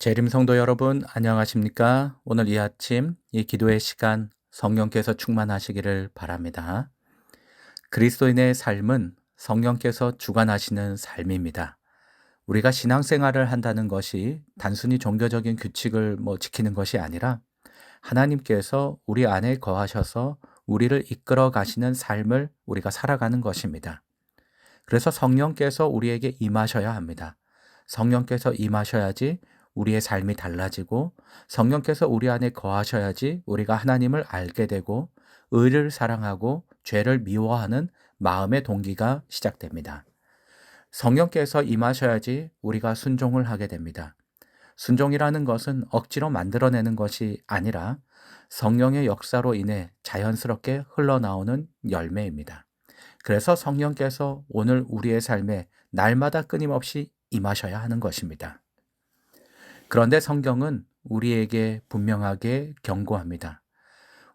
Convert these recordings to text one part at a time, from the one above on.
재림 성도 여러분, 안녕하십니까? 오늘 이 아침 이 기도의 시간 성령께서 충만하시기를 바랍니다. 그리스도인의 삶은 성령께서 주관하시는 삶입니다. 우리가 신앙생활을 한다는 것이 단순히 종교적인 규칙을 지키는 것이 아니라 하나님께서 우리 안에 거하셔서 우리를 이끌어 가시는 삶을 우리가 살아가는 것입니다. 그래서 성령께서 우리에게 임하셔야 합니다. 성령께서 임하셔야지 우리의 삶이 달라지고 성령께서 우리 안에 거하셔야지 우리가 하나님을 알게 되고 의를 사랑하고 죄를 미워하는 마음의 동기가 시작됩니다. 성령께서 임하셔야지 우리가 순종을 하게 됩니다. 순종이라는 것은 억지로 만들어내는 것이 아니라 성령의 역사로 인해 자연스럽게 흘러나오는 열매입니다. 그래서 성령께서 오늘 우리의 삶에 날마다 끊임없이 임하셔야 하는 것입니다. 그런데 성경은 우리에게 분명하게 경고합니다.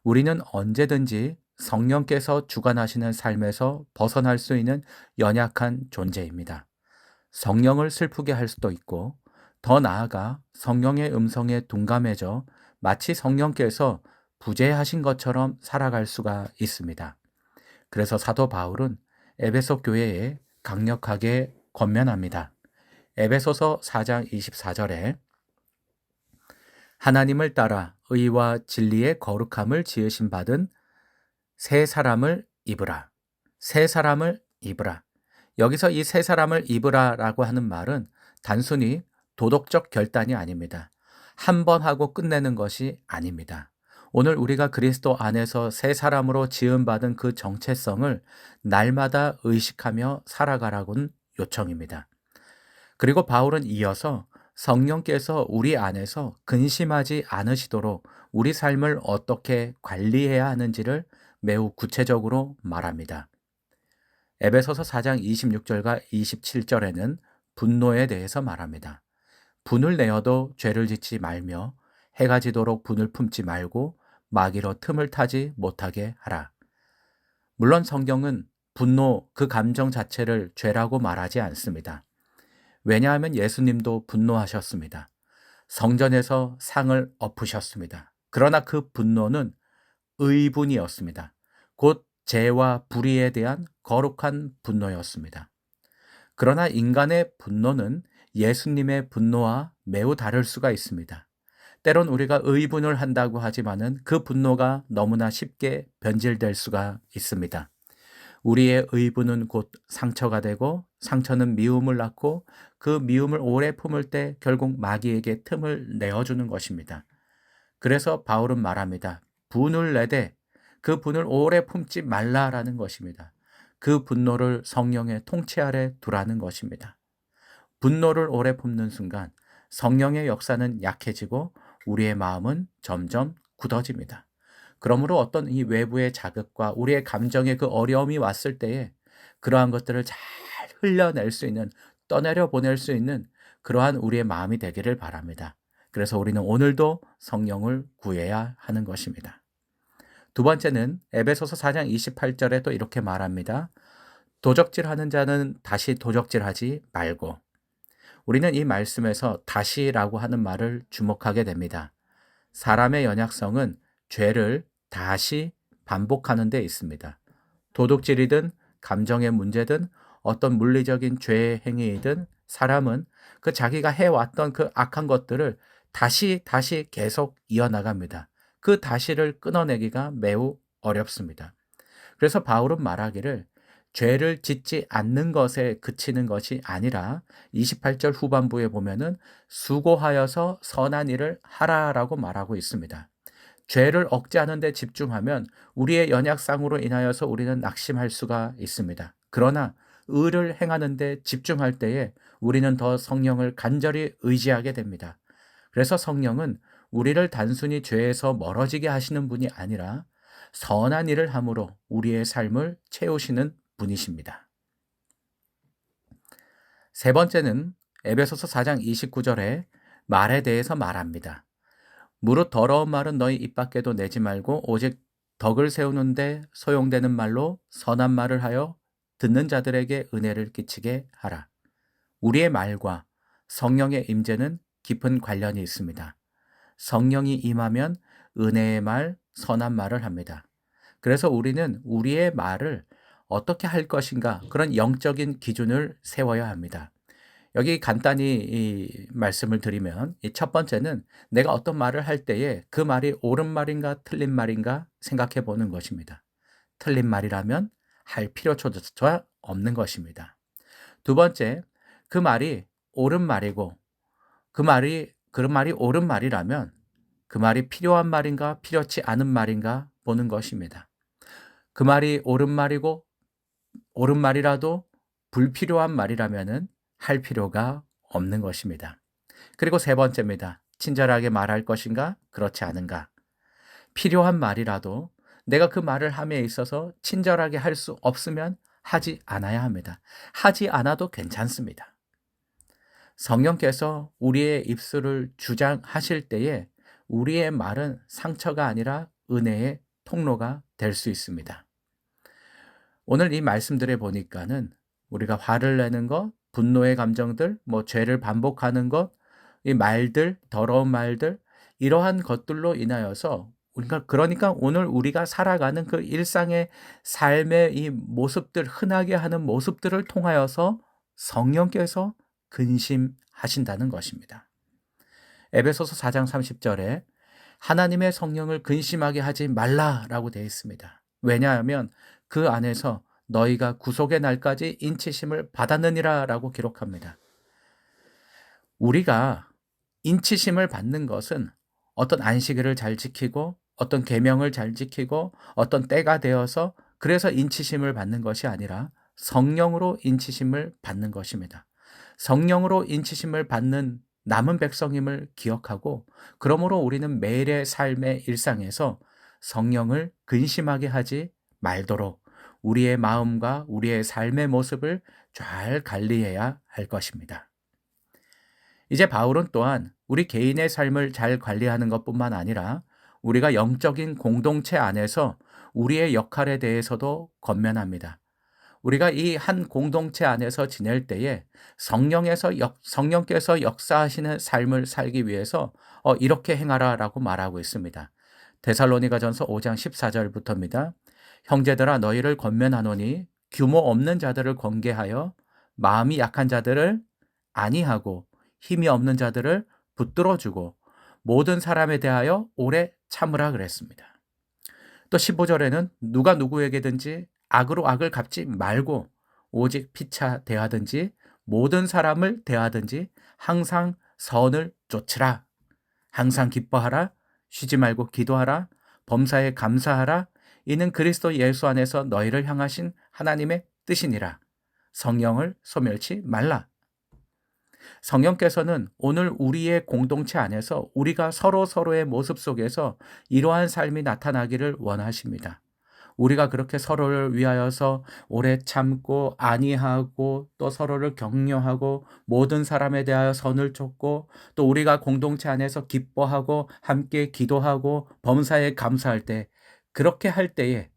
우리는 언제든지 성령께서 주관하시는 삶에서 벗어날 수 있는 연약한 존재입니다. 성령을 슬프게 할 수도 있고, 더 나아가 성령의 음성에 둔감해져 마치 성령께서 부재하신 것처럼 살아갈 수가 있습니다. 그래서 사도 바울은 에베소 교회에 강력하게 권면합니다. 에베소서 4장 24절에 하나님을 따라 의와 진리의 거룩함을 지으신 받은 새 사람을 입으라. 새 사람을 입으라. 여기서 이 새 사람을 입으라라고 하는 말은 단순히 도덕적 결단이 아닙니다. 한 번 하고 끝내는 것이 아닙니다. 오늘 우리가 그리스도 안에서 새 사람으로 지음받은 그 정체성을 날마다 의식하며 살아가라고는 요청입니다. 그리고 바울은 이어서 성령께서 우리 안에서 근심하지 않으시도록 우리 삶을 어떻게 관리해야 하는지를 매우 구체적으로 말합니다. 에베소서 4장 26절과 27절에는 분노에 대해서 말합니다. 분을 내어도 죄를 짓지 말며 해가 지도록 분을 품지 말고 마귀로 틈을 타지 못하게 하라. 물론 성경은 분노 그 감정 자체를 죄라고 말하지 않습니다. 왜냐하면 예수님도 분노하셨습니다. 성전에서 상을 엎으셨습니다. 그러나 그 분노는 의분이었습니다. 곧 죄와 불의에 대한 거룩한 분노였습니다. 그러나 인간의 분노는 예수님의 분노와 매우 다를 수가 있습니다. 때론 우리가 의분을 한다고 하지만은 그 분노가 너무나 쉽게 변질될 수가 있습니다. 우리의 의분은 곧 상처가 되고 상처는 미움을 낳고 그 미움을 오래 품을 때 결국 마귀에게 틈을 내어주는 것입니다. 그래서 바울은 말합니다. 분을 내되 그 분을 오래 품지 말라라는 것입니다. 그 분노를 성령의 통치 아래 두라는 것입니다. 분노를 오래 품는 순간 성령의 역사는 약해지고 우리의 마음은 점점 굳어집니다. 그러므로 어떤 이 외부의 자극과 우리의 감정의 그 어려움이 왔을 때에 그러한 것들을 잘 흘려낼 수 있는, 떠내려 보낼 수 있는 그러한 우리의 마음이 되기를 바랍니다. 그래서 우리는 오늘도 성령을 구해야 하는 것입니다. 두 번째는 에베소서 4장 28절에 또 이렇게 말합니다. 도적질하는 자는 다시 도적질하지 말고. 우리는 이 말씀에서 다시라고 하는 말을 주목하게 됩니다. 사람의 연약성은 죄를 다시 반복하는 데 있습니다. 도둑질이든 감정의 문제든 어떤 물리적인 죄의 행위이든 사람은 그 자기가 해왔던 그 악한 것들을 다시 계속 이어나갑니다. 그 다시를 끊어내기가 매우 어렵습니다. 그래서 바울은 말하기를 죄를 짓지 않는 것에 그치는 것이 아니라 28절 후반부에 보면은 수고하여서 선한 일을 하라라고 말하고 있습니다. 죄를 억제하는 데 집중하면 우리의 연약성으로 인하여서 우리는 낙심할 수가 있습니다. 그러나 의를 행하는 데 집중할 때에 우리는 더 성령을 간절히 의지하게 됩니다. 그래서 성령은 우리를 단순히 죄에서 멀어지게 하시는 분이 아니라 선한 일을 함으로 우리의 삶을 채우시는 분이십니다. 세 번째는 에베소서 4장 29절에 말에 대해서 말합니다. 무릇 더러운 말은 너희 입 밖에도 내지 말고 오직 덕을 세우는데 소용되는 말로 선한 말을 하여 듣는 자들에게 은혜를 끼치게 하라. 우리의 말과 성령의 임재는 깊은 관련이 있습니다. 성령이 임하면 은혜의 말, 선한 말을 합니다. 그래서 우리는 우리의 말을 어떻게 할 것인가 그런 영적인 기준을 세워야 합니다. 여기 간단히 이 말씀을 드리면 이 첫 번째는 내가 어떤 말을 할 때에 그 말이 옳은 말인가 틀린 말인가 생각해 보는 것입니다. 틀린 말이라면 할 필요조차 없는 것입니다. 두 번째, 그 말이 옳은 말이고 그 말이 옳은 말이라면 그 말이 필요한 말인가 필요치 않은 말인가 보는 것입니다. 그 말이 옳은 말이고 옳은 말이라도 불필요한 말이라면은 할 필요가 없는 것입니다. 그리고 세 번째입니다. 친절하게 말할 것인가 그렇지 않은가. 필요한 말이라도 내가 그 말을 함에 있어서 친절하게 할 수 없으면 하지 않아야 합니다. 하지 않아도 괜찮습니다. 성령께서 우리의 입술을 주장하실 때에 우리의 말은 상처가 아니라 은혜의 통로가 될 수 있습니다. 오늘 이 말씀들에 보니까는 우리가 화를 내는 것, 분노의 감정들, 죄를 반복하는 것, 이 말들, 더러운 말들, 이러한 것들로 인하여서 그러니까 오늘 우리가 살아가는 그 일상의 삶의 이 모습들, 흔하게 하는 모습들을 통하여서 성령께서 근심하신다는 것입니다. 에베소서 4장 30절에 하나님의 성령을 근심하게 하지 말라라고 되어 있습니다. 왜냐하면 그 안에서 너희가 구속의 날까지 인치심을 받았느니라 라고 기록합니다. 우리가 인치심을 받는 것은 어떤 안식일을 잘 지키고 어떤 계명을 잘 지키고 어떤 때가 되어서 그래서 인치심을 받는 것이 아니라 성령으로 인치심을 받는 것입니다. 성령으로 인치심을 받는 남은 백성임을 기억하고 그러므로 우리는 매일의 삶의 일상에서 성령을 근심하게 하지 말도록 우리의 마음과 우리의 삶의 모습을 잘 관리해야 할 것입니다. 이제 바울은 또한 우리 개인의 삶을 잘 관리하는 것뿐만 아니라 우리가 영적인 공동체 안에서 우리의 역할에 대해서도 권면합니다. 우리가 이 한 공동체 안에서 지낼 때에 성령께서 역사하시는 삶을 살기 위해서 이렇게 행하라라고 말하고 있습니다. 데살로니가전서 5장 14절부터입니다. 형제들아 너희를 권면하노니 규모 없는 자들을 권계하여 마음이 약한 자들을 안위하고 힘이 없는 자들을 붙들어주고 모든 사람에 대하여 오래 참으라 그랬습니다. 또 15절에는 누가 누구에게든지 악으로 악을 갚지 말고 오직 피차 대하든지 모든 사람을 대하든지 항상 선을 좇으라. 항상 기뻐하라. 쉬지 말고 기도하라. 범사에 감사하라. 이는 그리스도 예수 안에서 너희를 향하신 하나님의 뜻이니라. 성령을 소멸치 말라. 성령께서는 오늘 우리의 공동체 안에서 우리가 서로의 모습 속에서 이러한 삶이 나타나기를 원하십니다. 우리가 그렇게 서로를 위하여서 오래 참고 안위하고 또 서로를 격려하고 모든 사람에 대하여 선을 좇고 또 우리가 공동체 안에서 기뻐하고 함께 기도하고 범사에 감사할 때 그렇게 할 때에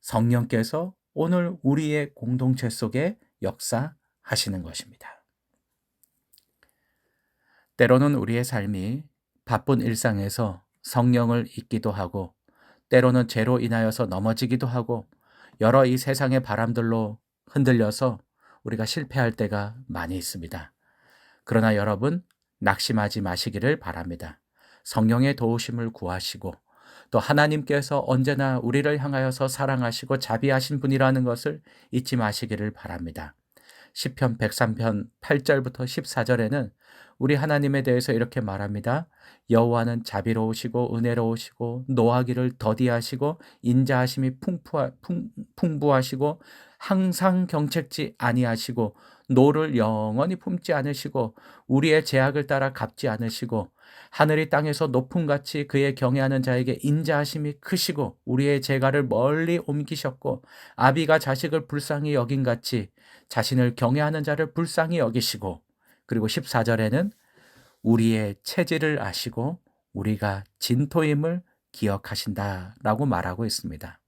성령께서 오늘 우리의 공동체 속에 역사하시는 것입니다. 때로는 우리의 삶이 바쁜 일상에서 성령을 잊기도 하고 때로는 죄로 인하여서 넘어지기도 하고 여러 이 세상의 바람들로 흔들려서 우리가 실패할 때가 많이 있습니다. 그러나 여러분 낙심하지 마시기를 바랍니다. 성령의 도우심을 구하시고 또 하나님께서 언제나 우리를 향하여서 사랑하시고 자비하신 분이라는 것을 잊지 마시기를 바랍니다. 시편 103편 8절부터 14절에는 우리 하나님에 대해서 이렇게 말합니다. 여호와는 자비로우시고 은혜로우시고 노하기를 더디하시고 인자하심이 풍부하시고 항상 경책지 아니하시고 노를 영원히 품지 않으시고 우리의 죄악을 따라 갚지 않으시고 하늘이 땅에서 높음같이 그의 경외하는 자에게 인자하심이 크시고 우리의 죄가를 멀리 옮기셨고 아비가 자식을 불쌍히 여긴같이 자신을 경외하는 자를 불쌍히 여기시고 그리고 14절에는 우리의 체질을 아시고 우리가 진토임을 기억하신다라고 말하고 있습니다.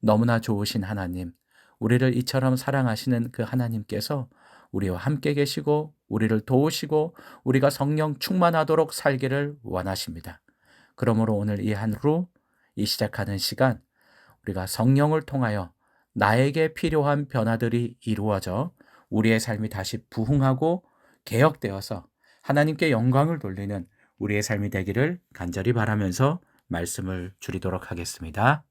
너무나 좋으신 하나님, 우리를 이처럼 사랑하시는 그 하나님께서 우리와 함께 계시고 우리를 도우시고 우리가 성령 충만하도록 살기를 원하십니다. 그러므로 오늘 이 하루, 이 시작하는 시간 우리가 성령을 통하여 나에게 필요한 변화들이 이루어져 우리의 삶이 다시 부흥하고 개혁되어서 하나님께 영광을 돌리는 우리의 삶이 되기를 간절히 바라면서 말씀을 줄이도록 하겠습니다.